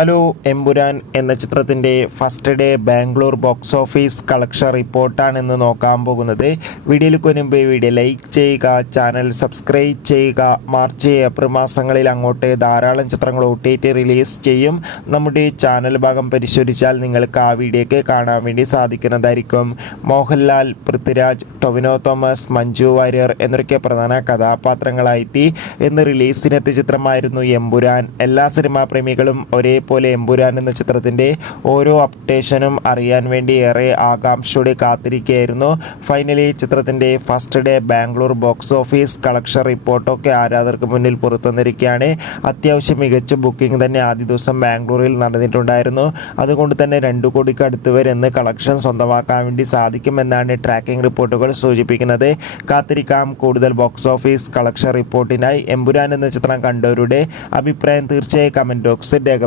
Hello, Empuraan എന്ന ചിത്രത്തിൻ്റെ first day Bangalore box office collection റിപ്പോർട്ടാണ് ഇന്ന് നോക്കാൻ പോകുന്നത്. വീഡിയോയിൽ മുൻപ് വീഡിയോ ലൈക്ക് ചെയ്യുക, ചാനൽ സബ്സ്ക്രൈബ് ചെയ്യുക. മാർച്ച് ഏപ്രിൽ മാസങ്ങളിൽ അങ്ങോട്ട് ധാരാളം ചിത്രങ്ങൾ OTT റിലീസ് ചെയ്യും. നമ്മുടെ ചാനൽ ഭാഗം പരിശോധിച്ചാൽ നിങ്ങൾക്ക് ആ വീഡിയോയ്ക്ക് കാണാൻ വേണ്ടി സാധിക്കുന്നതായിരിക്കും. മോഹൻലാൽ, പൃഥ്വിരാജ്, ടൊവിനോ തോമസ്, മഞ്ജു വാര്യർ എന്നൊക്കെ പ്രധാന കഥാപാത്രങ്ങളായി ഇന്ന് റിലീസിനെത്തിയ ചിത്രമായിരുന്നു എമ്പുരാൻ. എല്ലാ സിനിമാ പ്രേമികളും ഒരേപോലെ എമ്പുരാൻ എന്ന ചിത്രത്തിൻ്റെ ഓരോ അപ്ഡേഷനും അറിയാൻ വേണ്ടി ഏറെ ആകാംക്ഷയോടെ കാത്തിരിക്കുകയായിരുന്നു. ഫൈനലി ചിത്രത്തിൻ്റെ first day Bangalore box office collection റിപ്പോർട്ടൊക്കെ ആരാധകർക്ക് മുന്നിൽ പുറത്തുവന്നിരിക്കുകയാണ്. അത്യാവശ്യം മികച്ച ബുക്കിംഗ് തന്നെ ആദ്യ ദിവസം ബാംഗ്ലൂരിൽ നടന്നിട്ടുണ്ടായിരുന്നു. അതുകൊണ്ട് തന്നെ 2 കോടിക്ക് അടുത്ത് വരെ ഇന്ന് കളക്ഷൻ സ്വന്തമാക്കാൻ വേണ്ടി സാധിക്കുമെന്നാണ് ട്രാക്കിംഗ് റിപ്പോർട്ടുകൾ സൂചിപ്പിക്കുന്നത്. കാത്തിരിക്കാം കൂടുതൽ ബോക്സ് ഓഫീസ് കളക്ഷൻ റിപ്പോർട്ടിനായി. എമ്പുരാൻ എന്ന ചിത്രം കണ്ടവരുടെ അഭിപ്രായം തീർച്ചയായും കമൻറ്റ് ബോക്സിൽ രേഖപ്പെടുത്തുക.